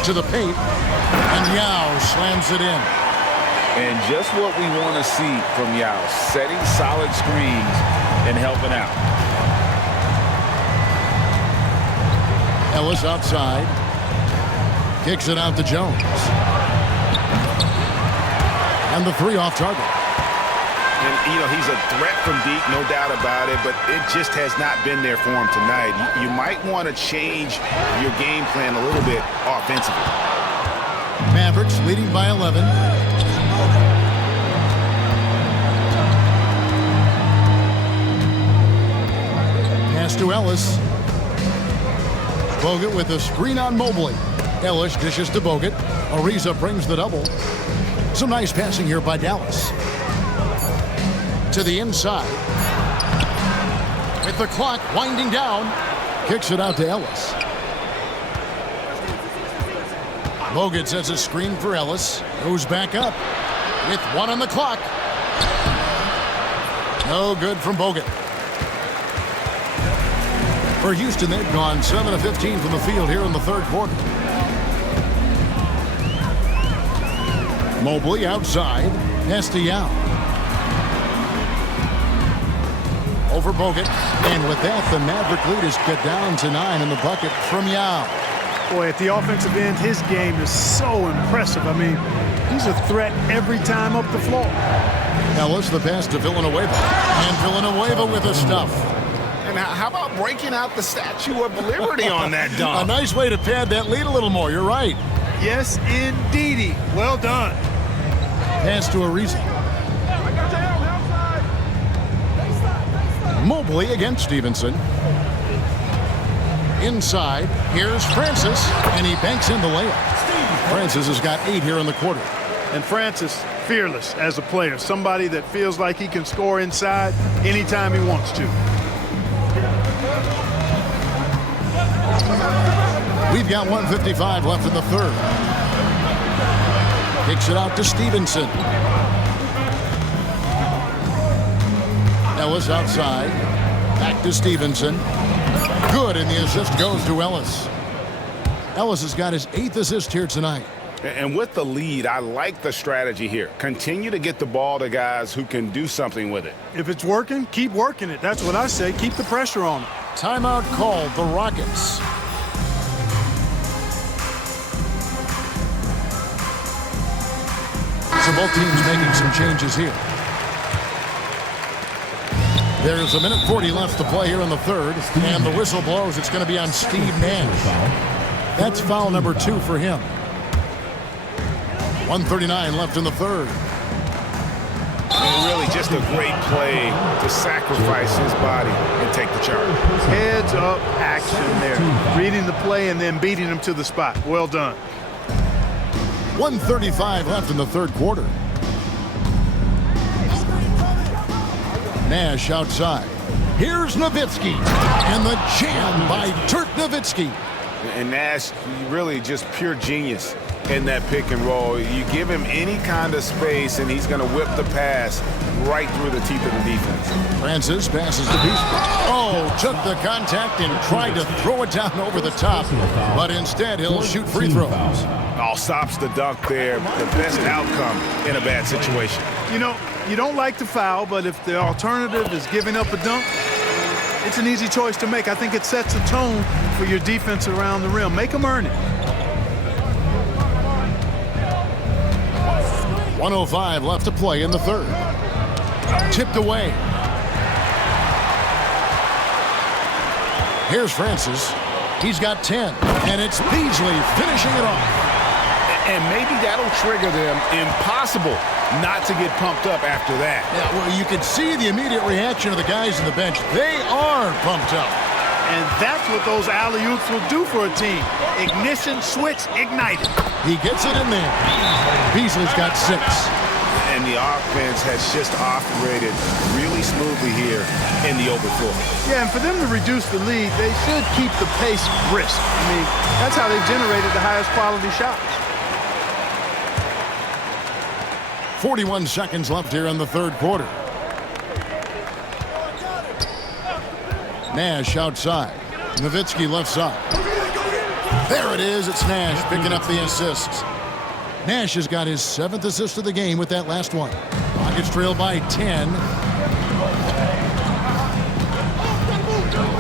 To the paint. And Yao slams it in. And just what we want to see from Yao, setting solid screens and helping out. Ellis outside. Kicks it out to Jones. And the three off target. And, you know, he's a threat from deep, no doubt about it, but it just has not been there for him tonight. You might want to change your game plan a little bit offensively. Mavericks leading by 11. Pass to Ellis. Bogut with a screen on Mobley. Ellis dishes to Bogut. Ariza brings the double. Some nice passing here by Dallas. To the inside. With the clock winding down. Kicks it out to Ellis. Bogut sets a screen for Ellis. Goes back up. With 1 on the clock. No good from Bogut. For Houston, they've gone 7 of 15 from the field here in the third quarter. Mobley outside. Pass to Yao. Over Bogut. And with that, the Maverick lead is cut down to 9 in the bucket from Yao. Boy, at the offensive end, his game is so impressive. I mean, he's a threat every time up the floor. Ellis, the pass to Villanueva. And Villanueva with the stuff. And how about breaking out the Statue of Liberty on that dunk? A nice way to pad that lead a little more. You're right. Yes, indeedy. Well done. Pass to Ariza. Mobley against Stevenson. Inside, here's Francis, and he banks in the layup. Francis has got 8 here in the quarter. And Francis, fearless as a player. Somebody that feels like he can score inside anytime he wants to. We've got 1:55 left in the third. Kicks it out to Stevenson. Ellis outside. Back to Stevenson. Good, and the assist goes to Ellis. Ellis has got his 8th assist here tonight. And with the lead, I like the strategy here. Continue to get the ball to guys who can do something with it. If it's working, keep working it. That's what I say. Keep the pressure on it. Timeout called, the Rockets. So both teams making some changes here. There's 1:40 left to play here in the third, and the whistle blows. It's going to be on Steve Nash. That's foul number 2 for him. 1:39 left in the third. And really just a great play to sacrifice his body and take the charge. Heads up action there. Reading the play and then beating him to the spot. Well done. 1:35 left in the third quarter. Nash outside. Here's Nowitzki. And the jam by Dirk Nowitzki. And Nash, really just pure genius in that pick and roll. You give him any kind of space, and he's going to whip the pass right through the teeth of the defense. Francis passes to Beasley. Oh, took the contact and tried to throw it down over the top. But instead, he'll shoot free throws. All stops the dunk there. The best outcome in a bad situation. You know, you don't like the foul, but if the alternative is giving up a dunk, it's an easy choice to make. I think it sets a tone for your defense around the rim. Make them earn it. 1:05 left to play in the third. Tipped away. Here's Francis. He's got 10, and it's Beasley finishing it off. And maybe that'll trigger them. Impossible not to get pumped up after that. Yeah, well, you can see the immediate reaction of the guys on the bench. They are pumped up. And that's what those alley-oops will do for a team. Ignition, switch, ignited. He gets it in there. Beasley's got 6. And the offense has just operated really smoothly here in the open floor. Yeah, and for them to reduce the lead, they should keep the pace brisk. I mean, that's how they've generated the highest quality shots. 41 seconds left here in the third quarter. Nash outside. Nowitzki left side. There it is. It's Nash picking up the assists. Nash has got his 7th assist of the game with that last one. Rockets trail by 10.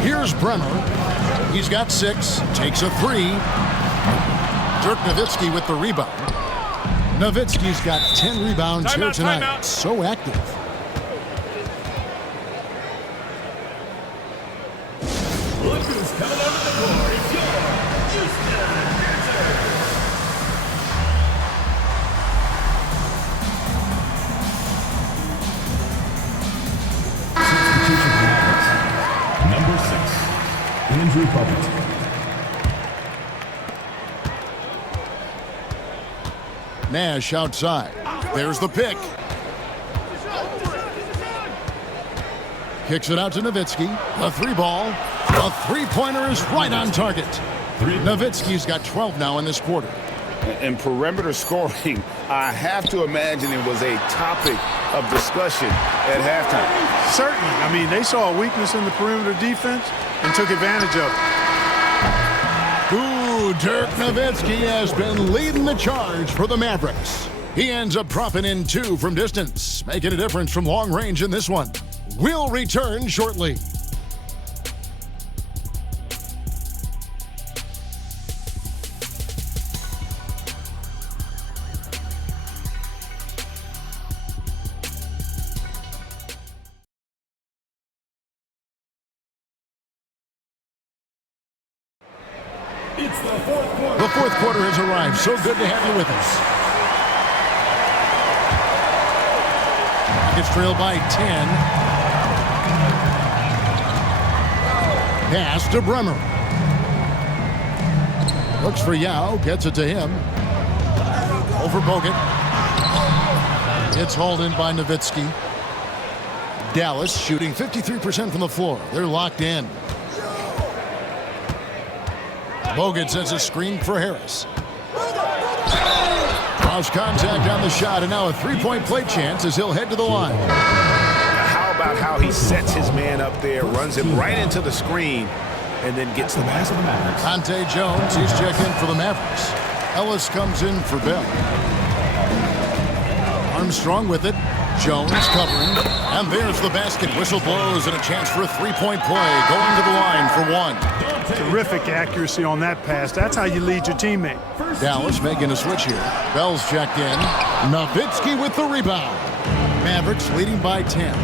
Here's Bremer. He's got 6. Takes a 3. Dirk Nowitzki with the rebound. Nowitzki's got 10 rebounds here tonight. So active. Look who's coming over the floor. It's your Houston Dancers. Substitution Mavericks. Number 6, Andrew Bogut. Nash outside. There's the pick. Kicks it out to Nowitzki. A 3-ball. A 3-pointer is right on target. Nowitzki's got 12 now in this quarter. And perimeter scoring, I have to imagine it was a topic of discussion at halftime. Certainly. I mean, they saw a weakness in the perimeter defense and took advantage of it. Ooh, Dirk Nowitzki has been leading the charge for the Mavericks. He ends up dropping in 2 from distance, making a difference from long range in this one. We'll return shortly. It's the fourth quarter. The fourth quarter has arrived. So good to have you with us. Rockets trail by 10. Pass to Bremer. Looks for Yao. Gets it to him. Over Bogut. It's hauled in by Nowitzki. Dallas shooting 53% from the floor. They're locked in. Bogut sends a screen for Harris. Cross contact on the shot, and now a 3-point play chance as he'll head to the line. How about how he sets his man up there, runs him right into the screen, and then gets the basket. Dante Jones, he's checked in for the Mavericks. Ellis comes in for Bell. Armstrong with it. Jones covering. And there's the basket. Whistle blows and a chance for a 3-point play. Going to the line for 1. Terrific accuracy on that pass. That's how you lead your teammate. Dallas making a switch here. Bell's checked in. Nowitzki with the rebound. Mavericks leading by 10.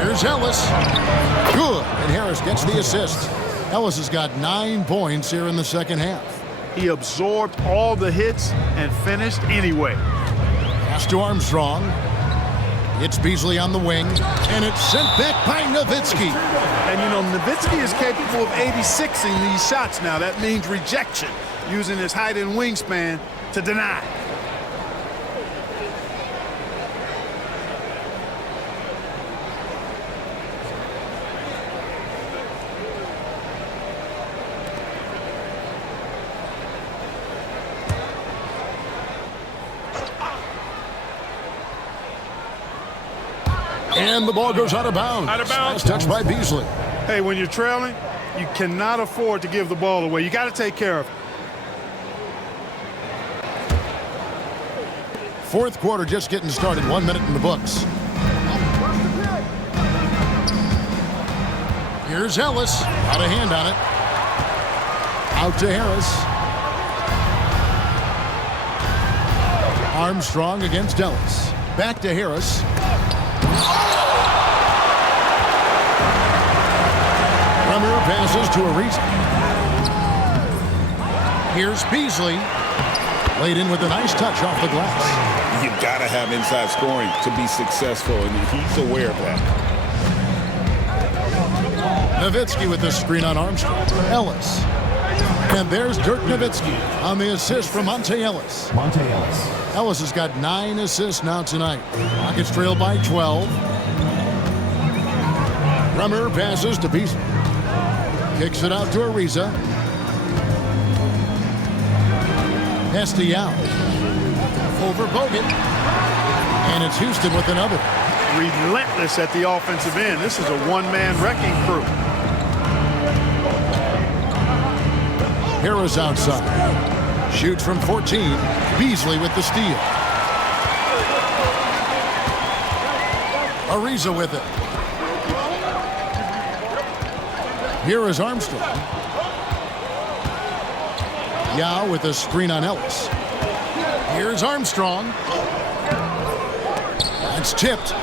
Here's Ellis. Good. And Harris gets the assist. Ellis has got 9 points here in the second half. He absorbed all the hits and finished anyway. Pass to Armstrong. It's Beasley on the wing, and it's sent back by Nowitzki. And, you know, Nowitzki is capable of 86ing these shots now. That means rejection, using his height and wingspan to deny. And the ball goes out of bounds. Out of bounds. Nice touch by Beasley. Hey, when you're trailing, you cannot afford to give the ball away. You got to take care of it. Fourth quarter just getting started. 1 minute in the books. Here's Ellis. Got a hand on it. Out to Harris. Armstrong against Ellis. Back to Harris. Bremer passes to Ariza. Here's Beasley. Laid in with a nice touch off the glass. You gotta have inside scoring to be successful, and he's aware of that. Nowitzki with the screen on Armstrong. Ellis. And there's Dirk Nowitzki on the assist from Monte Ellis. Monte Ellis. Ellis has got 9 assists now tonight. Rockets trail by 12. Bremer passes to Beasley. Kicks it out to Ariza. Pass to Yao. Over Bogut. And it's Houston with another. Relentless at the offensive end. This is a one-man wrecking crew. Harris outside. Shoots from 14. Beasley with the steal. Ariza with it. Here is Armstrong. Yao with a screen on Ellis. Here's Armstrong. It's tipped.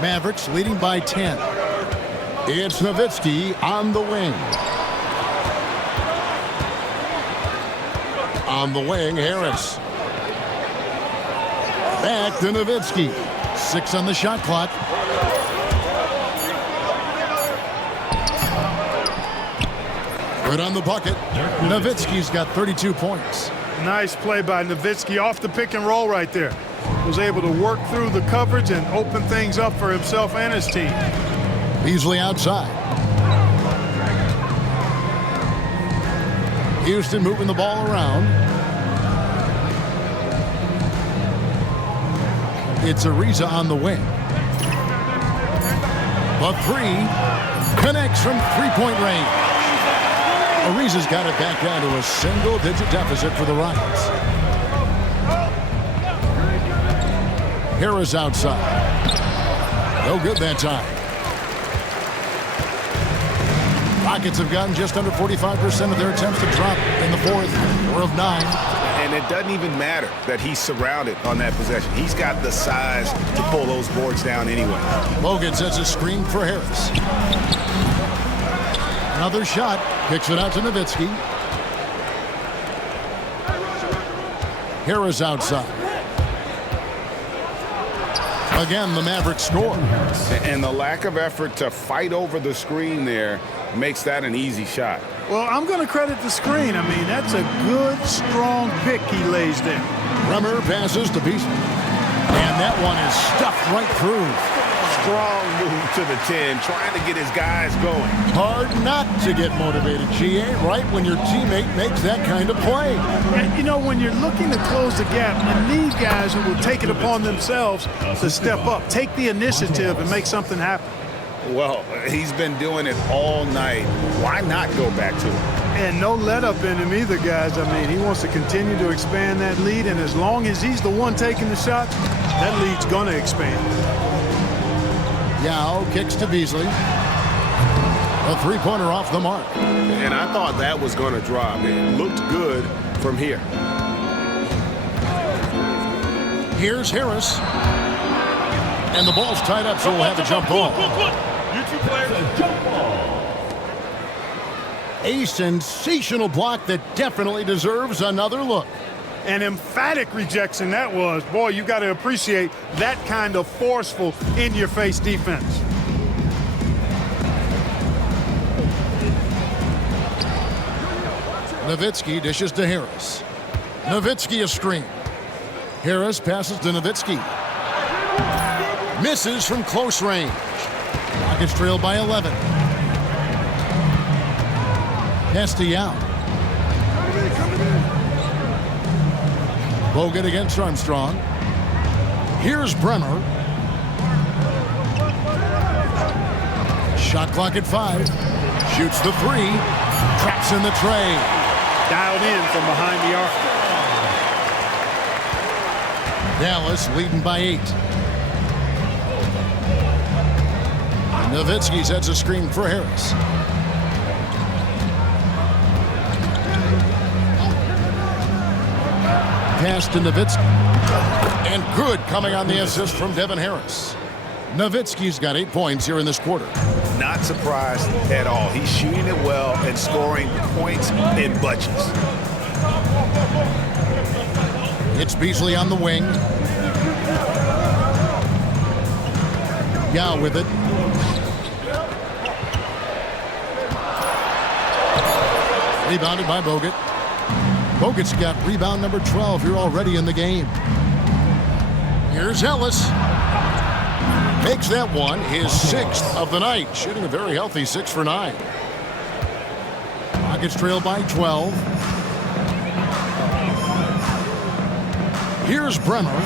Mavericks leading by 10. It's Nowitzki on the wing. On the wing, Harris. Back to Nowitzki. 6 on the shot clock. Good on the bucket. Nowitzki's got 32 points. Nice play by Nowitzki off the pick and roll right there. Was able to work through the coverage and open things up for himself and his team. Beasley outside. Houston moving the ball around. It's Ariza on the wing. The three connects from three-point range. Ariza's got it back down to a single-digit deficit for the Rockets. Harris outside. No good that time. Rockets have gotten just under 45% of their attempts to drop in the fourth. 4 of 9. And it doesn't even matter that he's surrounded on that possession. He's got the size to pull those boards down anyway. Logan sets a screen for Harris. Another shot. Kicks it out to Nowitzki. Harris outside. Again, the Mavericks score. And the lack of effort to fight over the screen there makes that an easy shot. Well, I'm going to credit the screen. I mean, that's a good, strong pick he lays there. Bremer passes to Beasley. And that one is stuffed right through. Strong move to the 10, trying to get his guys going. Hard not to get motivated, GA, right when your teammate makes that kind of play. And, you know, when you're looking to close the gap, you need guys who will take it upon themselves to step up, take the initiative, and make something happen. Well, he's been doing it all night. Why not go back to it? And no let-up in him either, guys. I mean, he wants to continue to expand that lead, and as long as he's the one taking the shot, that lead's going to expand. Yao kicks to Beasley. A three-pointer off the mark. And I thought that was going to drop. It looked good from here. Here's Harris. And the ball's tied up, so we'll have a jump ball. You two players, jump ball. A sensational block that definitely deserves another look. An emphatic rejection that was. Boy, you got to appreciate that kind of forceful, in-your-face defense. Nowitzki dishes to Harris. Nowitzki a screen. Harris passes to Nowitzki. Misses from close range. Rockets trail by 11. Pass to Yao. Bogut against Armstrong. Here's Bremer. Shot clock at 5. Shoots the 3. Traps in the tray. Dialed in from behind the arc. Dallas leading by 8. Nowitzki sets a screen for Harris. Pass to Nowitzki. And good coming on the assist from Devin Harris. Nowitzki's got 8 points here in this quarter. Not surprised at all. He's shooting it well and scoring points in bunches. It's Beasley on the wing. Yao with it. Rebounded by Bogut. Bogut's got rebound number 12 here already in the game. Here's Ellis. Makes that one his 6th of the night. Shooting a very healthy 6 for 9. Rockets trail by 12. Here's Bremer.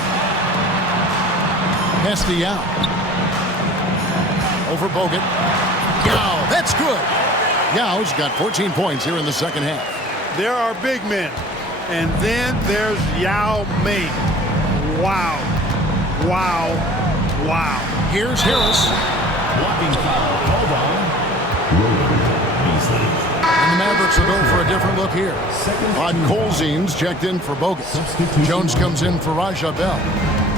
Pass to Yao. Over Bogut. Yao, that's good. Yao's got 14 points here in the second half. There are big men And then there's Yao Ming. Wow. Wow. Wow. Here's Harris. Blocking foul called on Beasley. And the Mavericks will go for a different look here. On Colzine's checked in for Bogut. Jones comes in for Raja Bell.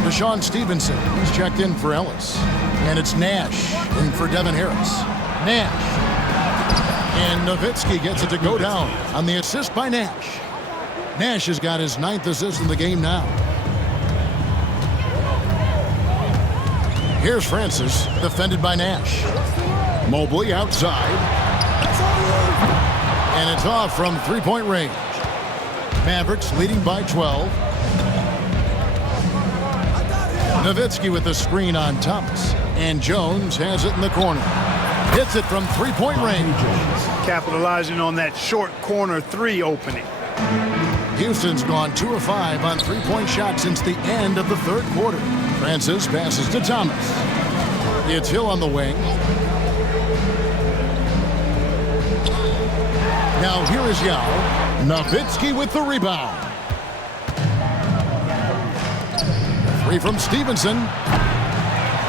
Deshaun Stevenson is checked in for Ellis. And it's Nash in for Devin Harris. Nash. And Nowitzki gets it to go down on the assist by Nash. Nash has got his 9th assist in the game now. Here's Francis, defended by Nash. Mobley outside. And it's off from three-point range. Mavericks leading by 12. Nowitzki with the screen on Thomas. And Jones has it in the corner. Hits it from three-point range. Capitalizing on that short corner 3 opening. Houston's gone 2 of 5 on three-point shots since the end of the third quarter. Francis passes to Thomas. It's Hill on the wing. Now here is Yao. Nowitzki with the rebound. 3 from Stevenson.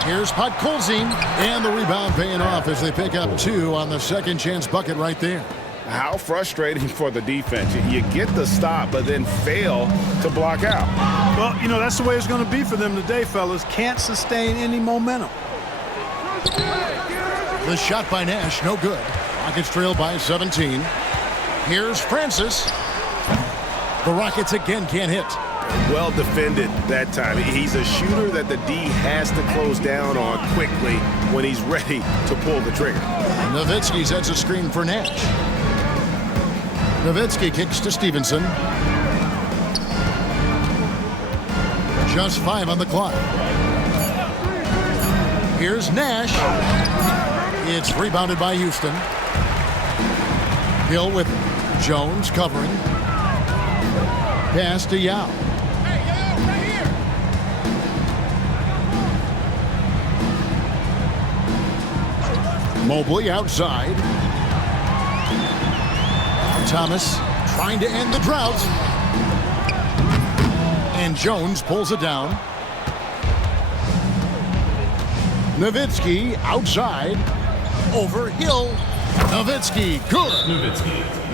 Here's Podkolzin. And the rebound paying off as they pick up 2 on the second chance bucket right there. How frustrating for the defense. You get the stop, but then fail to block out. Well, you know, that's the way it's going to be for them today, fellas. Can't sustain any momentum. The shot by Nash, no good. Rockets trail by 17. Here's Francis. The Rockets again can't hit. Well defended that time. He's a shooter that the D has to close down on quickly when he's ready to pull the trigger. Nowitzki sets a screen for Nash. Nowitzki kicks to Stevenson. Just 5 on the clock. Here's Nash. It's rebounded by Houston. Hill with Jones covering. Pass to Yao. Mobley outside. Thomas trying to end the drought. And Jones pulls it down. Nowitzki outside. Over Hill. Nowitzki, good.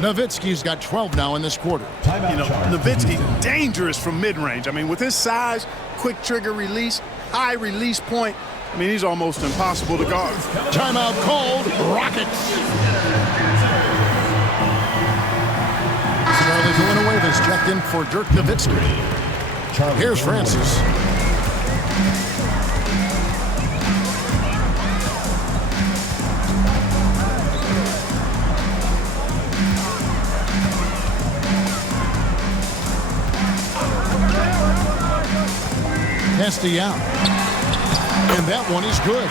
Nowitzki's got 12 now in this quarter. You know, Nowitzki, dangerous from mid-range. I mean, with his size, quick trigger release, high release point, I mean, he's almost impossible to guard. Timeout called. Rockets. Charlie Villanueva's checked in for Dirk Nowitzki. Here's Francis. Pass to Yao. And that one is good.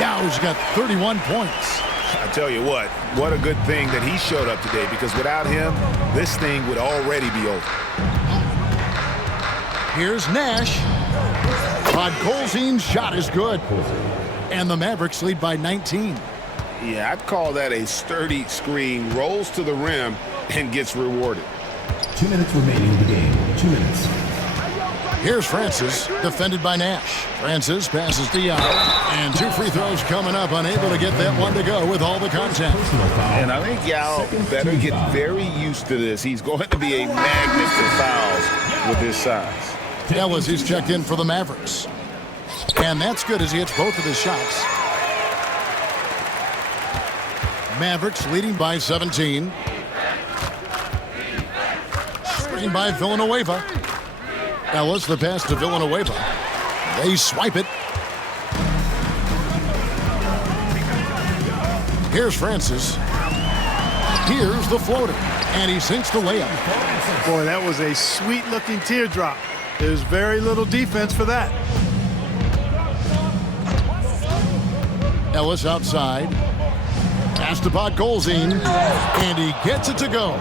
Yao's got 31 points. I tell you what a good thing that he showed up today, because without him, this thing would already be over. Here's Nash. Podkolzin's shot is good. And the Mavericks lead by 19. Yeah, I'd call that a sturdy screen, rolls to the rim, and gets rewarded. 2 minutes remaining in the game. 2 minutes. Here's Francis, defended by Nash. Francis passes to Yao. And 2 free throws coming up, unable to get that one to go with all the contact. And I think Yao better get very used to this. He's going to be a magnet for fouls with his size. Ellis is checked in for the Mavericks. And that's good as he hits both of his shots. Mavericks leading by 17. Screen by Villanueva. Ellis, the pass to Villanueva. They swipe it. Here's Francis. Here's the floater. And he sinks the layup. Boy, that was a sweet-looking teardrop. There's very little defense for that. Ellis outside. Pass to Podkolzin. And he gets it to go.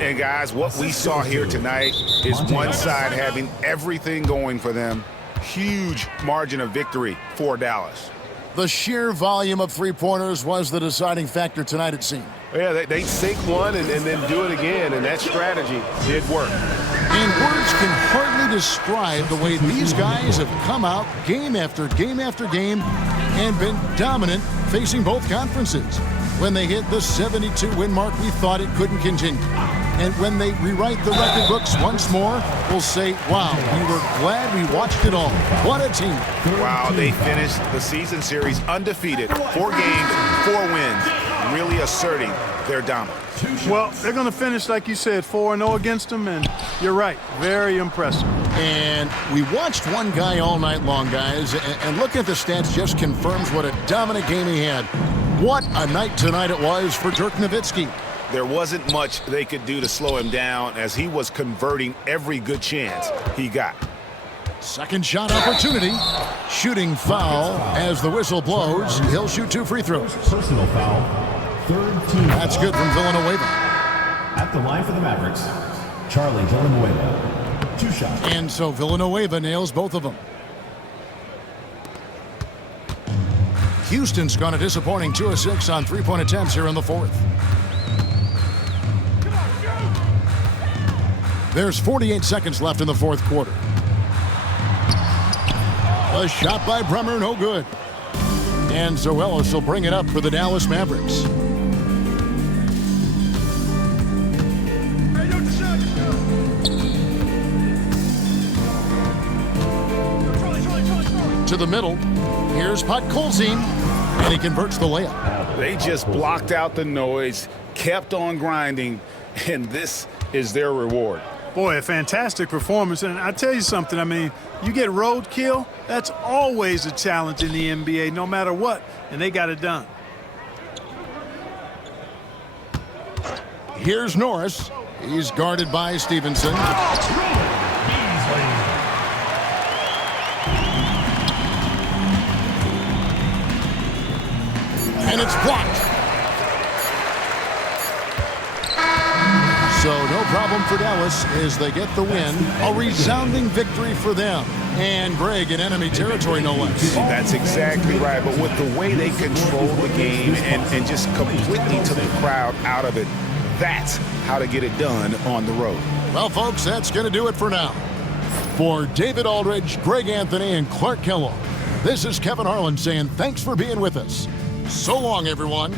And guys, what we saw here tonight is one side having everything going for them. Huge margin of victory for Dallas. The sheer volume of three-pointers was the deciding factor tonight, it seemed. Yeah, they sink one and then do it again, and that strategy did work. And words can hardly describe the way these guys have come out game after game after game and been dominant facing both conferences. When they hit the 72-win mark, we thought it couldn't continue. And when they rewrite the record books once more, we'll say, wow, we were glad we watched it all. What a team. Wow, they finished the season series undefeated. 4 games, 4 wins, really asserting their dominance. Well, they're going to finish, like you said, 4-0 against them, and you're right, very impressive. And we watched one guy all night long, guys, and looking at the stats just confirms what a dominant game he had. What a night tonight it was for Dirk Nowitzki. There wasn't much they could do to slow him down as he was converting every good chance he got. Second shot opportunity. Shooting foul as the whistle blows. He'll shoot 2 free throws. Personal foul. Third team. That's good from Villanueva. At the line for the Mavericks, Charlie Villanueva. 2 shots. And so Villanueva nails both of them. Houston's gone a disappointing 2 of 6 on 3-point attempts here in the 4th. There's 48 seconds left in the 4th quarter. A shot by Bremer, no good. And Zoelis will bring it up for the Dallas Mavericks. To the middle. Here's Podkolzin, and he converts the layup. They just blocked out the noise, kept on grinding, and this is their reward. Boy, a fantastic performance. And I tell you something, I mean, you get roadkill, that's always a challenge in the NBA, no matter what, and they got it done. Here's Norris. He's guarded by Stevenson. And it's blocked. So no problem for Dallas as they get the win. A resounding victory for them. And Greg in enemy territory, no less. That's exactly right. But with the way they control the game and just completely took the crowd out of it, that's how to get it done on the road. Well, folks, that's going to do it for now. For David Aldridge, Greg Anthony, and Clark Kellogg, this is Kevin Harlan saying thanks for being with us. So long, everyone.